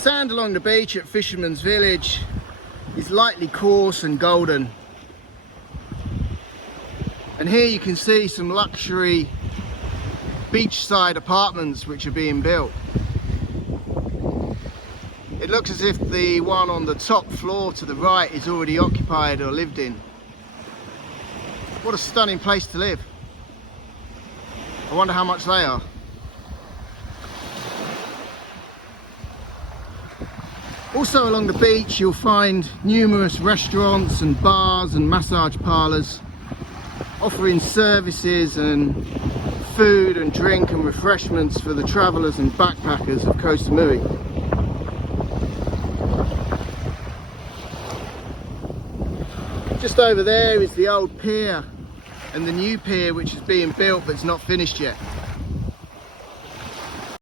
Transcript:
sand along the beach at Fisherman's Village is lightly coarse and golden. And here you can see some luxury beachside apartments which are being built. It looks as if the one on the top floor to the right is already occupied or lived in. What a stunning place to live. I wonder how much they are. Also along the beach you'll find numerous restaurants and bars and massage parlours offering services and food and drink and refreshments for the travellers and backpackers of Koh Samui. Just over there is the old pier and the new pier which is being built but it's not finished yet.